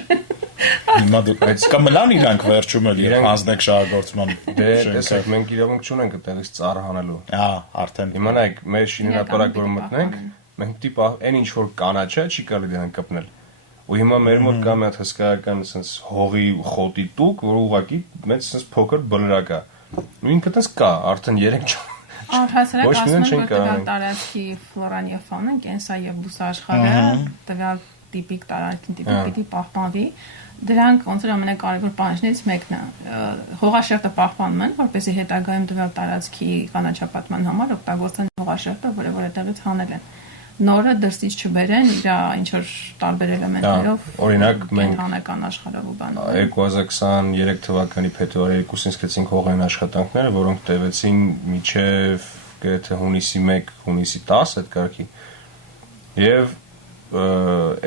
Հիմա դուք այդ կմնան իրանք վերջում էլ եւ հանձնեք շահագործման։ Դե տեսեք, մենք իրավունք չունենք այդտեղից ծառ հանելու։ Հա, արդեն։ Հիմա նայեք, մեր շինարարապարակ որ մտնենք, մենք տիպ այն ինչ որ կանաչ է, չի կարելի դրան կպնել։ Ու հիմա մեր մոտ կա մի հատ հսկայական sense հողի խոտի տուկ, որ ուղղակի մեծ sense փոքր բլրակ է։ Նույնքը տես կա, արդեն 3 Առհասարակ ասում են, որ տվյալ տարածքի ֆլորան եւ ֆաունան, կենսա եւ բուսաշխարհը տվյալ տիպիկ տարածքին տիպիկ պիտի պահպանվի։ Դրանք ոնց որ ամենակարևոր պահանջներից մեկն է։ Հողաշերտը պահպանում են, որպեսզի հետագայում տվյալ տարածքի կանաչապատման համար օգտագործեն հողաշերտը, որը որ այդտեղից հանել են։ Նորը դրսից չբերեն իր ինչ որ տարբեր էլեմենտներով։ Օրինակ մենք հանական աշխարհով ու բանով։ 2023 թվականի փետրվարի 2-ին սկսեցինք հողային աշխատանքները, որոնք տևեցին մինչև գրեթե հունիսի 1, հունիսի 10 այդ կարգի։ Եվ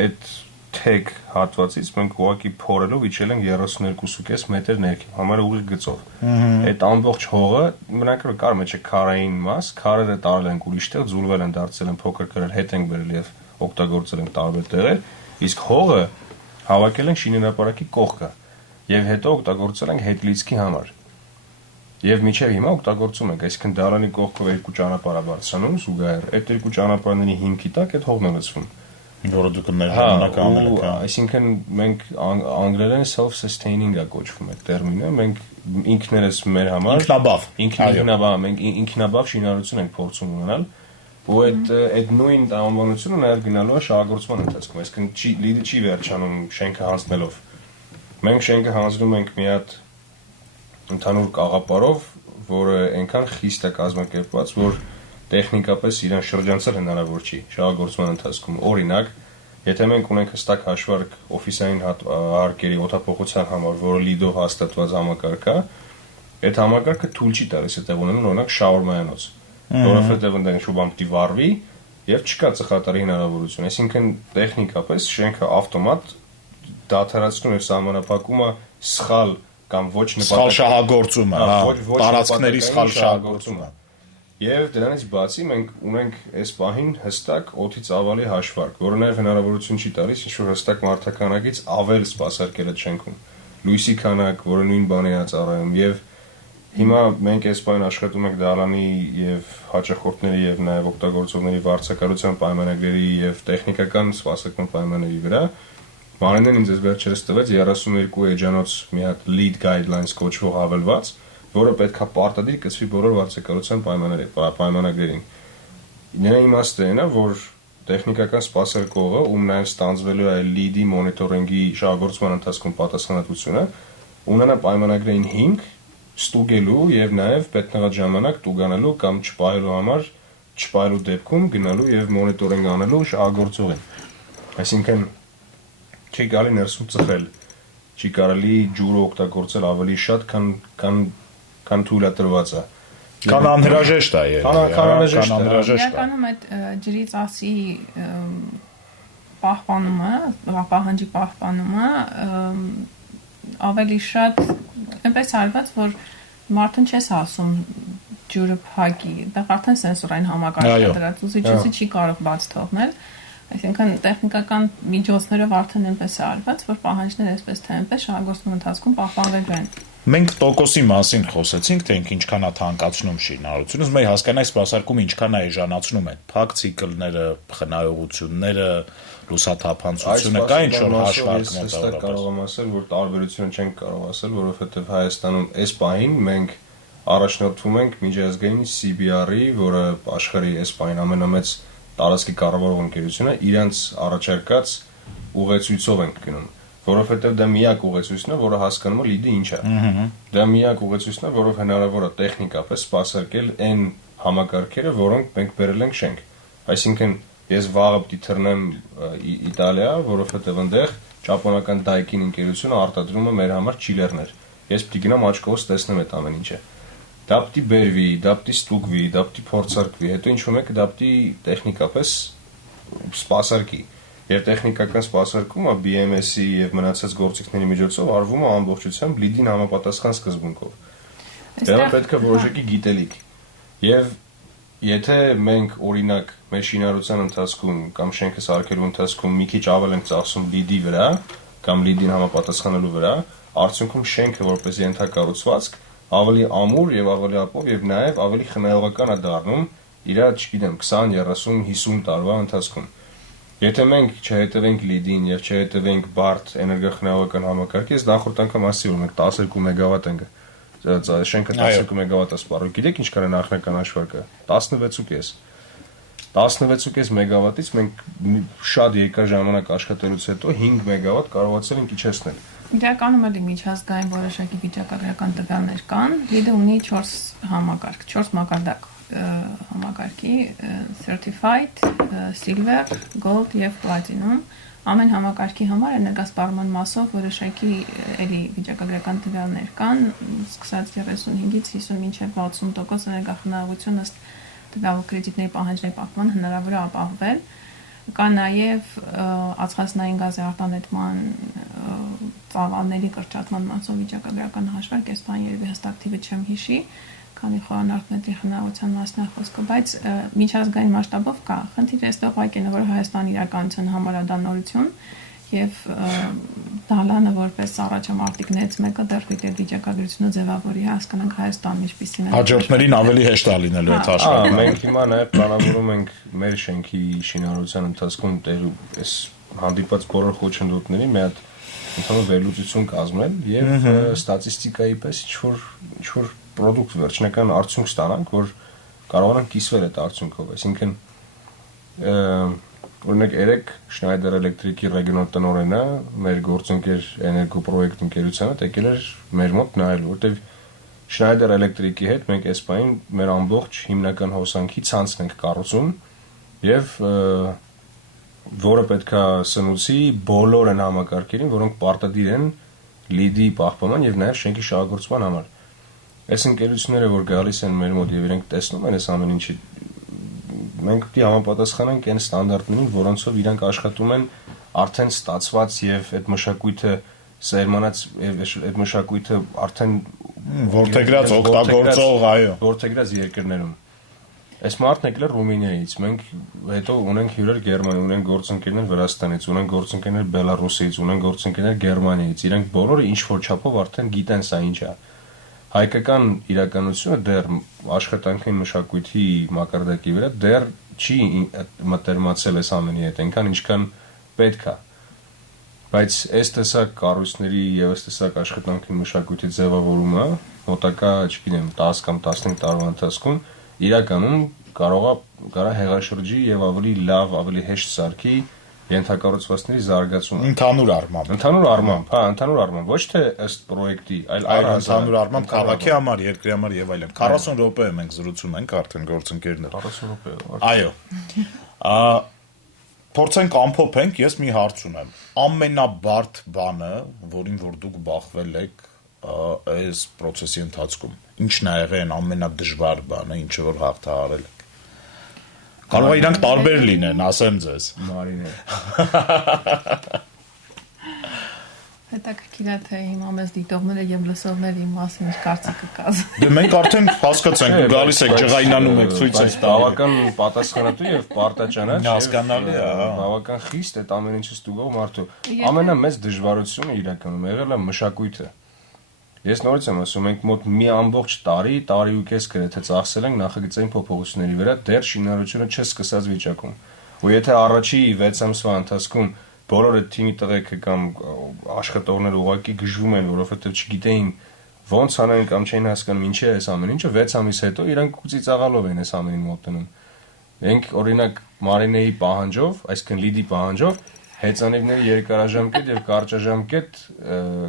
այդ թեք հատվածից մենք ուղղակի փորելով իջել ենք 32.5 մետր ներքև, համարը ուղիղ գծով։ Այդ ամբողջ հողը բնակարար կար մեջ է քարային մաս, քարերը տարել ենք ուրիշտեղ, ձուլվել են, դարձել են փոքր քարեր, հետ ենք բերել եւ օգտագործել ենք տարբեր տեղեր, իսկ հողը հավաքել ենք շինարարապարակի կողքը եւ հետո օգտագործել ենք հետլիցքի համար։ Եւ միջև հիմա օգտագործում ենք, այսինքն դարանի կողքով 2 ճանապարհ է բարձրանում զուգահեռ, այդ 2 ճանապարհների հիմքի տակ այդ հողն է լցվում։ Որը դուք ներառնական եք։ Այսինքն մենք անգլերեն self-sustaining-ա կոչվում է տերմինը, մենք ինքներս մեր համար ինքնաբավ, մենք ինքնաբավ շինարարություն ենք փորձում ունենալ, ու այդ նույն տրամաբանությունը նաև գնալու է շահագործման ընթացքում, այսինքն լիդը չի վերջանում շենքը հանձնելով։ Մենք շենքը հանձնում ենք մի հատ ընդհանուր կաղապարով, որը այնքան խիստ է կազմակերպված, որ տեխնիկապես իրան շրջանցել հնարավոր չի շահագործման ընթացքում։ Օրինակ, եթե մենք ունենք հստակ հաշվարկ օֆիսային հարկերի օդափոխության համար, որը լիդով հաստատված համակարգ է, այդ համակարգը թույլ չի տալիս այդտեղ ունենալ օրինակ շաուրմայանոց, որովհետև այնտեղ ինչ-որ բան պիտի վառվի եւ չկա ծխատարի հնարավորություն։ Այսինքն տեխնիկապես շենքը ավտոմատ դադարեցնում եւ սահմանափակում է սխալ կամ ոչ նպատակ սխալ շահագործումը, տարածքների սխալ շահագործումը։ Եվ դրանից բացի մենք ունենք այս պահին հստակ օդից ավալի հաշվարկ, որը նաև հնարավորություն չի տալիս ինչ-որ հստակ մարդականակից ավել սպասարկել այդ շենքում։ Լույսի քանակ, որը նույն բանին է ծառայում, եւ հիմա մենք այս պահին աշխատում ենք դալանի եւ հաճախորդների եւ նաև օգտագործողների վարձակալության պայմանագրերի եւ տեխնիկական սպասարկման պայմանների վրա։ Մարինեն ինձ վերջերս տվեց 32 էջանոց մի հատ lead guidelines կոչվող հավելված, որը պետքա պարտադիր կցվի բոլոր վարձակալության պայմանագրերին։ Նրա իմաստը այն է, որ տեխնիկական սպասարկողը, ում նաև ստանձվելու է lead-ի մոնիտորինգի շահագործման ընթացքում պատասխանատվությունը, ունենա պայմանագրային հիմք ստուգելու եւ նաև պետքնաղած ժամանակ տուգանելու կամ չպահելու համար, չպահելու դեպքում գնալու եւ մոնիտորինգ անելու շահագործողին։ Այսինքն չի կարելի ներսում ծխել, չի կարելի ջուրը օգտագործել ավելի շատ, քան թույլատրված է։ Քան անհրաժեշտ է երևի։ Իրականում այդ ջրի ծասի պահպանումը, պահանջի պահպանումը ավելի շատ այնպես արված, որ մարդուն չես ասում ջուրը փակի, դա արդեն սենսորային համակարգ է դրած, ուսուցիչը չի կարող բաց թողնել, այսինքն տեխնիկական միջոցներով արդեն այնպես է արված, որ պահանջները այսպես թե այնպես շահագործման ընթացքում պահպանվելու են։ Մենք տոկոսի մասին խոսեցինք, թե ինչքան է թանկացնում շինարարությունը, ուզում եի հասկանալ սպասարկում ինչքան է էժանացնում այդ փակ ցիկլները, խնայողությունները, լուսաթափանցությունը, կա ինչ-որ հաշվարկ մոտավորապես։ Կարող եմ ասել, որ տարբերություն չենք կարող ասել, որովհետև Հայաստանում այս պահին մենք առաջնորդվում ենք միջազգային CBR-ի, որը աշխարհի այս պահին ամենամեծ տարածքի կառավարող ընկերությունը, իրանց առաջարկած ուղեցույցով ենք գնում, որովհետև դա միակ ուղեցույցն է, որը հասկանում է լիդը ինչ է։ Դա միակ ուղեցույցն է, որով հնարավոր է տեխնիկապես սպասարկել այն համակարգերը, որոնք մենք բերել ենք շենք։ Այսինքն ես վաղը պիտի թռնեմ Իտալիա, որովհետև այնտեղ ճապոնական Daikin ընկերությունը արտադրում է մեր համար չիլերներ։ Ես պիտի գնամ աչքովս տեսնեմ այդ ամեն ինչը։ Դա պիտի բերվի, դա պիտի ստուգվի, դա պիտի փորձարկվի, հետո ինչ-որ մեկը դա պիտի տեխնիկապես սպասարկի։ Եվ տեխնիկական սպասարկումը BMS-ի եւ մնացած գործիքների միջոցով արվում է ամբողջությամբ լիդին համապատասխան սկզբունքով։ Դա պետք է որոշակի գիտելիք։ Եվ եթե մենք օրինակ մեր շինարարության ընթացքում կամ շենքը սարքելու ընթացքում մի քիչ ավել ենք ծախսում լիդի վրա կամ լիդին համապատասխանելու վրա, արդյունքում շենքը որպես ենթակառուցվածք ավելի ամուր եւ ավելի ապով եւ նաեւ ավելի խնայողական է դառնում իր, չգիտեմ, 20, 30, 50 տարվա ընթացքում։ Եթե մենք չհետևենք լիդին եւ չհետևենք բարդ էներգոխնայողական համակարգին, նախորդ անգամ ասացի, որ մենք 12 մեգավատ ենք, շենքը 12 մեգավատ է սպառում։ Գիտեք ինչքան է նախնական հաշվարկը։ 16.5 16.5 մեգավատից մենք շատ երկար ժամանակ աշխատելուց հետո 5 մեգավատ կարողացել ենք իջեցնել։ Իրականում էլի միջազգային որոշակի վիճակագրական տվյալներ կան։ Լիդը ունի 4 համակարգ, 4 մակարդակ համակարգի certified, silver, gold եւ platinum։ Ամեն համակարգի համար էներգասպառման մասով որոշակի էլի վիճակագրական տվյալներ կան, սկսած 35-ից 50 մինչև 60% էներգախնայողություն ըստ տվյալ կրեդիտների պահանջների պահպանման հնարավոր է ապահովել։ Կա նաև ածխածնային գազի արտանետման ծավալների կրճատման մասով վիճակագրական հաշվարկ, այս բան երևի հստակ թիվը չեմ հիշի, քանի խորանարդ մետրի խնայողության մասն է խոսքը, բայց միջազգային մասշտաբով կա։ Խնդիրը այստեղ ուղղակի է, որ Հայաստանի իրականության համար է դա նորություն եւ դալանը որպես առաջամարտիկներից մեկը դեռ պիտի վիճակագրությունը ձևավորի, հասկանանք Հայաստանն ինչպիսին է։ Հաջորդներին ավելի հեշտ է լինելու այդ հաշվարկը։ Մենք հիմա նաև պլանավորում ենք մեր շենքի շինարարության ընթացքում այս հանդիպած բոլոր խոչընդոտների մի հատ ընդհանուր վերլուծություն կազմել եւ ստատիստիկայի պես ինչ-որ product վերջնական արդյունք ստանանք, որ կարողանանք կիսվել այդ արդյունքով, այսինքն օրինակ երեք Schneider Electric-ի ռեգիոնալ տնօրենը մեր գործընկեր էներգոպրոյեկտ ընկերությանը եկել էր մեր մոտ նայելու, որտեղ Schneider Electric-ի հետ մենք այս պահին մեր ամբողջ հիմնական հոսանքի ցանցն ենք կառուցում եւ որը պետքա սնուցի բոլոր այն համակարգերին, որոնք պարտադիր են լիդի պահպանման եւ նաեւ շենքի շահագործման համար։ Այս ընկերությունները, որ գալիս են մեր մոտ եւ իրենք տեսնում են այս ամեն ինչը, մենք պիտի համապատասխանենք այն ստանդարտներին, որոնցով իրանք աշխատում են արդեն ստացված եւ այդ մշակույթը սերմանած եւ այդ մշակույթը արդեն որդեգրած օգտագործող, այո, որդեգրած երկրներում։ Այս մարդն եկել է Ռումինիայից, մենք հետո ունենք հյուրեր Գերմանիա, ունենք գործընկերներ Վրաստանից, ունենք գործընկերներ Բելարուսից, ունենք գործընկերներ Գերմանիայից, իրենք բոլորը ինչ որ չափով արդեն գիտեն սա ինչ է։ Հայկական իրականությունը դեռ աշխատանքային մշակույթի մակարդակի վրա դեռ չի մտերմացել այս ամենի հետ, այնքան ինչքան պետք է։ Բայց այս տեսակ կառույցների եւ այս տեսակ աշխատանքային մշակույթի ձևավորումը մոտակա, չգիտեմ, 10 կամ 15 տարվա ընթացքում իրականում կարա հեղաշրջի եւ ավելի լավ, ավելի հեշտ սարքի ենթակառուցվածքների զարգացումը։ Ընդհանուր առմամբ, ընդհանուր առմամբ, ոչ թե ըստ պրոյեկտի, այլ ընդհանուր առմամբ քաղաքի համար, երկրի համար եւ այլն։ 40 րոպե մենք զրուցում ենք արդեն գործընկերներ։ 40 րոպե։ Այո։ Փորձենք ամփոփենք, ես մի հարց ունեմ։ Ամենաբարդ բանը, որին որ դուք բախվել եք այս process-ի ընթացքում, ինչն է եղել ամենադժվար բանը, ինչը որ հաղթահարել եք։ Կարող է իրանք տարբեր լինեն, ասեմ ձեզ։ Մարինե։ Հետաքրքիր է թե հիմա մեզ դիտողները եւ լսողները իմ մասին ինչ կարծիք կaz։ Դե մենք արդեն հասկացանք, դու գալիս եք ջղայնանում եք, ցույց եք տալիս։ Բավական պատասխանատու եւ պարտաճանաչ։ Հասկանալի է, հա։ Բավական խիստ այդ ամեն ինչը ստուգող մարդու։ Ամենամեծ դժվարությունը իրականում եղել է մշակույթը։ Ես նորից եմ ասում, մենք մոտ մի ամբողջ տարի ու կես գրեթե ծախսել ենք նախագծային փոփոխությունների վրա, դեռ շինարարությունը չսկսած վիճակում։ Ու եթե առաջի 6 ամսվա ընթացքում բոլորը թիմի տղեկը կամ աշխատողները ուղղակի գժվում են, որովհետև չգիտեին ոնց անեն կամ չէին հասկանում ինչի է այս ամեն ինչը, 6 ամիս հետո իրանք ծիծաղալով են այս ամենին մոտենում։ Մենք օրինակ Մարինեի պահանջով, այսինքն լիդի պահանջով հեծանիվների երկարաժամկետ եւ կարճաժամկետ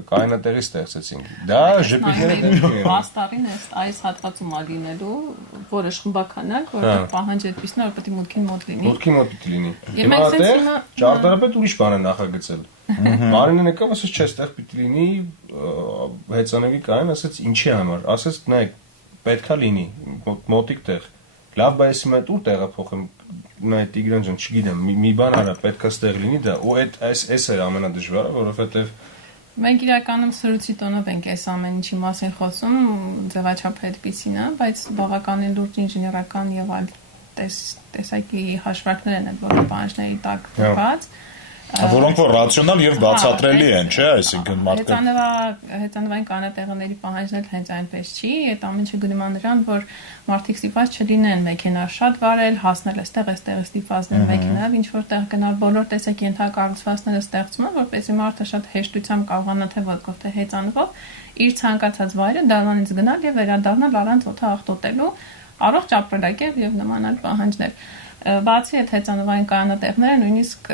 կայունատեղի ստեղծեցինք։ Դա ժպիտները դեպքի են։ Պաստարին այս հատվածում ա լինելու, որը խմբականակ, որտեղ պահանջ այդպիսն է, որ պետք է մուտքին մոտ լինի։ Մուտքի մոտ պիտի լինի։ Եվ Հիմա մենք այդտեղ հիմա ճարտարապետ ուրիշ բան է նախագծել։ Մարինեն եկավ, ասաց չէ, այդտեղ պիտի լինի հեծանիվի կայուն, ասաց ինչի համար։ Ասաց նայեք, պետքա լինի մոտիկ տեղ։ Լավ, բայց հիմա ուր տեղափոխեմ նայ Տիգրան ջան, չգիտեմ, մի բան արա, պետքա ստեղ լինի դա, ու այս է ամենադժվարը, որովհետև մենք իրականում սրուցի տոնով ենք այս ամեն ինչի մասին խոսում, ձևաչափը այդպեսին է, բայց բավականին լուրջ ինժեներական եւ այլ տեսակի հաշվարկներ են այդ բոլոր պահանջների տակ դրված, որոնք որ ռացիոնալ եւ բացատրելի են, չէ՞, այսինքն մարդը հեծանվային կանատեղների պահանջն էլ հենց այնպես չի, այդ ամեն ինչը գնում է նրան, որ մարդիկ ստիպված չլինեն մեքենա շատ վարել, հասնել այստեղ ստիպված են մեքենայով, ինչ որ տեղ գնալ, բոլոր տեսակի ենթակառուցվածքները ստեղծում են, որպեսզի մարդը շատ հեշտությամբ կարողանա թե ոտքով թե հեծանվով իր ցանկացած վայրը դալանից գնալ եւ վերադառնալ առանց օդը աղտոտելու, առողջ ապրելակերպ եւ նման այլ պահանջներ։ Բացի այդ հեծանվային կանատեղները նույնիսկ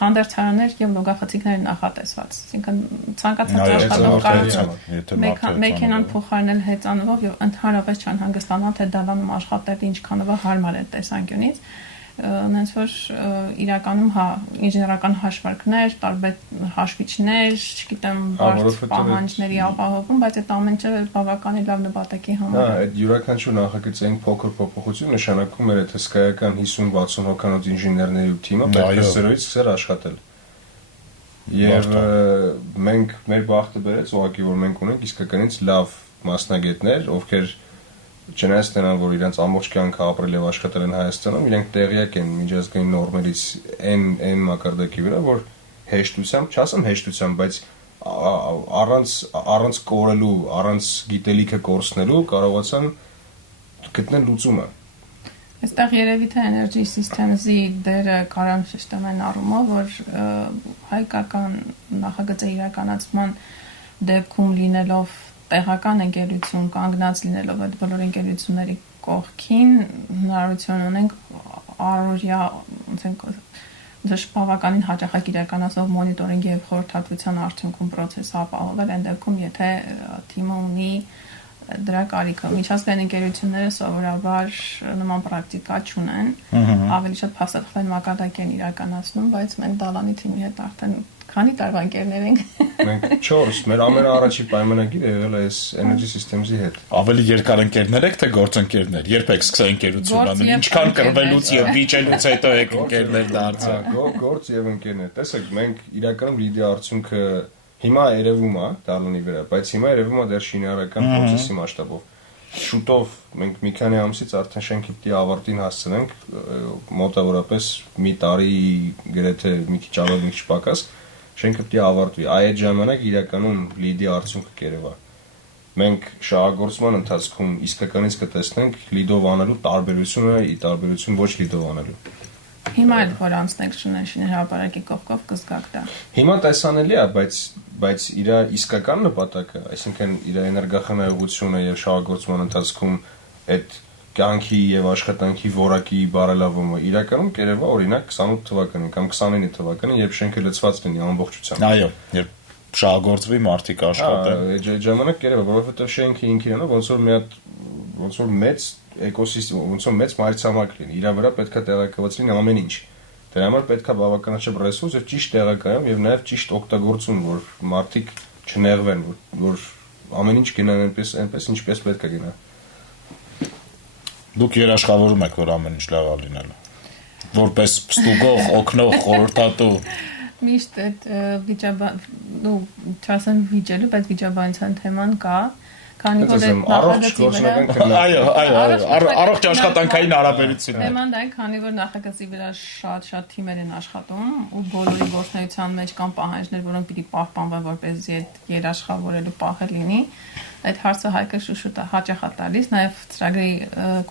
հանդերձարաններ եւ լոգախցիկներ նախատեսված, այսինքն ցանկացած աշխատող մեքենան փոխարինել հեծանվով եւ ընդհանրապես չանհանգստանալ թե դալանում աշխատելը ինչքանով հարմար է տեսանկյունից, նենց որ իրականում ինժեներական հաշվարկներ, տարբեր հաշվիչներ, չգիտեմ, բարդ պահանջների ապահովում, բայց այդ ամեն ինչը բավականին լավ նպատակի համար է։ Այդ յուրաքանչյուր նախագծային փոքր փոփոխություն նշանակում էր, թե հսկայական 50-60 հոգանոց ինժեներների ու թիմը պետք է զրոյից սկսեր աշխատել։ Եվ մենք մեր բախտը բերեց ուղղակի, որ մենք ունենք իսկականից լավ մասնագետներ, ովքեր չնայած նրան, որ իրանց ամբողջ կյանքը ապրել եւ աշխատել են Հայաստանում, իրենք տեղյակ են միջազգային նորմերից այն մակարդակի վրա, որ հեշտությամբ, չասեմ հեշտությամբ, բայց առանց կորելու, առանց գիտելիքը կորցնելու կարողացան գտնել լուծումը։ Այստեղ երևի թե Energy Systems-ի դերը կարամ շեշտեմ այն առումով, որ հայկական նախագծի իրականացման դեպքում լինելով տեղական ընկերություն կանգնած լինելով այդ բոլոր ընկերությունների կողքին հնարավորություն ունենք առօրյա բավականին հաճախակ իրականացնող մոնիտորինգի եւ խորհրդատվության արդյունքում process-ը ապահովել այն դեպքում, եթե թիմը ունի դրա կարիքը։ Միջազգային ընկերությունները սովորաբար նման պրակտիկա չունեն, ավելի շատ փաստաթղթային մակարդակ են իրականացնում, բայց մենք Դալանի թիմի հետ արդեն քանի տարվա ընկերներ ենք։ Մենք 4, մեր ամենաառաջի պայմանագիրը եղել է այս Energy Systems-ի հետ։ Ավելի երկար ընկերներ եք, թե գործընկերներ։ Երբ եք սկսել ընկերություն անել, ինչքան կռվելուց եւ վիճելուց հետո եք ընկերներ դարձել։ Գործ եւ ընկերներ։ Տեսեք, մենք իրականում լիդի արդյունքը հիմա երևում է Դալանի վրա, բայց հիմա երևում է դեռ շինարարական process-ի մասշտաբով։ շուտով մենք մի քանի ամսից արդեն շենքի պիտի ավարտին հասցնենք, մոտավորապես մի տարի գրեթե մի քիչ ավելի մի քիչ պակաս շենքը պիտի ավարտվի։ Այդ ժամանակ իրականում լիդի արդյունքը կերևա։ Մենք շահագործման ընթացքում իսկականից կտեսնենք լիդով անելու տարբերությունը ի տարբերություն ոչ լիդով անելու։ Հիմա էլ որ անցնեք շնորհիվ հրապարակի կողքով կզգաք դա։ Հիմա տեսանելի է, բայց իր իսկական նպատակը, այսինքն իր էներգախնայողությունը եւ շահագործման ընթացքում այդ կյանքի եւ աշխատանքի որակի բարելավումը իրականում կերևա օրինակ 28 թվականին կամ 29 թվականին, երբ շենքը լցված լինի ամբողջությամբ։ Այո, երբ շահագործվի մարդիկ աշխատեն։ Այդ ժամանակ կերևա, որովհետեւ շենքը ինքնին ոնց որ մեծ էկոսիստեմ, ոնց որ մեծ մայրցամաք լինի, իր վրա պետքա տեղակայված լինի ամեն ինչ։ Դրա համար պետքա բավականաչափ ռեսուրս եւ ճիշտ տեղակայում եւ նաեւ ճիշտ օգտագործում, որ մարդիկ չնեղվեն, որ ամեն ինչ գնան այնպես ինչպես պետք է գնա։ Դուք երաշխավորում եք, որ ամեն ինչ լավ է լինելու։ Որպես ստուգող, օգնող, խորհրդատու Միշտ այդ չասեմ վիճելու, բայց վիճաբանության թեման կա, քանի որ այդ նախագծի վրա առողջ աշխատանքային հարաբերություն։ Թեման դա է, քանի որ նախագծի վրա շատ թիմեր են աշխատում ու բոլորի գործնեության մեջ կան պահանջներ, որոնք պիտի պահպանվեն, որպեսզի այդ երաշխավորելու պահը լինի։ Այդ հարցը Հայկը շուշուտ հաճախ է տալիս, նաև ծրագրի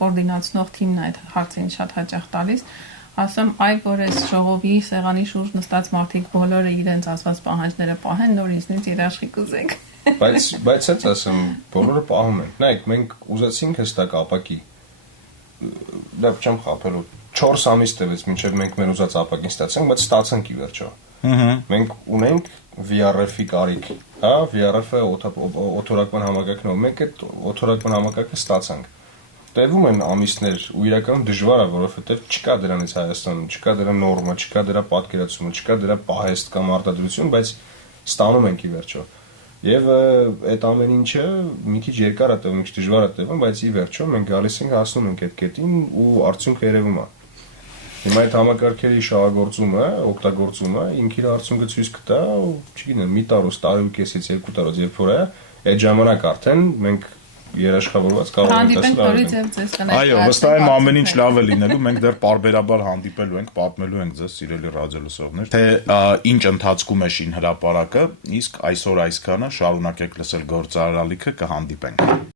կոորդինացնող թիմն այդ հարցին շատ հաճախ տալիս։ Ասում այ որ այս ժողովի սեղանի շուրջ նստած մարդիկ բոլորը իրենց ասված պահանջները պահեն, նորից երաշխի կուզենք։ Բայց հենց ասեմ, բոլորը պահում են։ Նայեք, մենք ուզեցինք հստակ ապակի։ Դա չեմ խափելու։ 4 ամիս տևեց, մինչև մենք մեր ուզած ապակին ստացանք, բայց ստացանք ի վերջո։ Մենք ունենք VRF-ի կարիք, հա, VRF-ը օթորակման համակարգն է։ Մենք այդ օթորակման համակարգը ստացանք։ Տևում են ամիսներ ու իրականում դժվար է, որովհետև չկա դրանից Հայաստանում, չկա դրա նորմա, չկա դրա պատկերացումը, չկա դրա պահեստ կամ արտադրություն, բայց ստանում ենք ի վերջո։ Եվ այդ ամեն ինչը մի քիչ երկար է տևում, մի քիչ դժվար է տևում, բայց ի վերջո մենք գալիս ենք հասնում ենք այդ կետին ու արդյունքը երևում է։ Հիմա այդ համակարգերի շահագործումը, օգտագործումը ինքը իր արդյունքը ցույց կտա, չգիտեմ, մի տարուց, տարի ու կեսից, 2 տարուց, երբ որ է, այդ ժամանակ արդեն մենք երաշխավորված կարող ենք տեսնել։ Այո, վստահ եմ ամեն ինչ լավ է լինելու, մենք դեռ պարբերաբար հանդիպելու ենք, պատմելու ենք ձեզ սիրելի ռադիոլսողներ, թե ինչ ընթացքում է շին հրապարակը, իսկ այսօր այսքանը շարունակեք լսել գործարարալիքը, կհանդիպենք։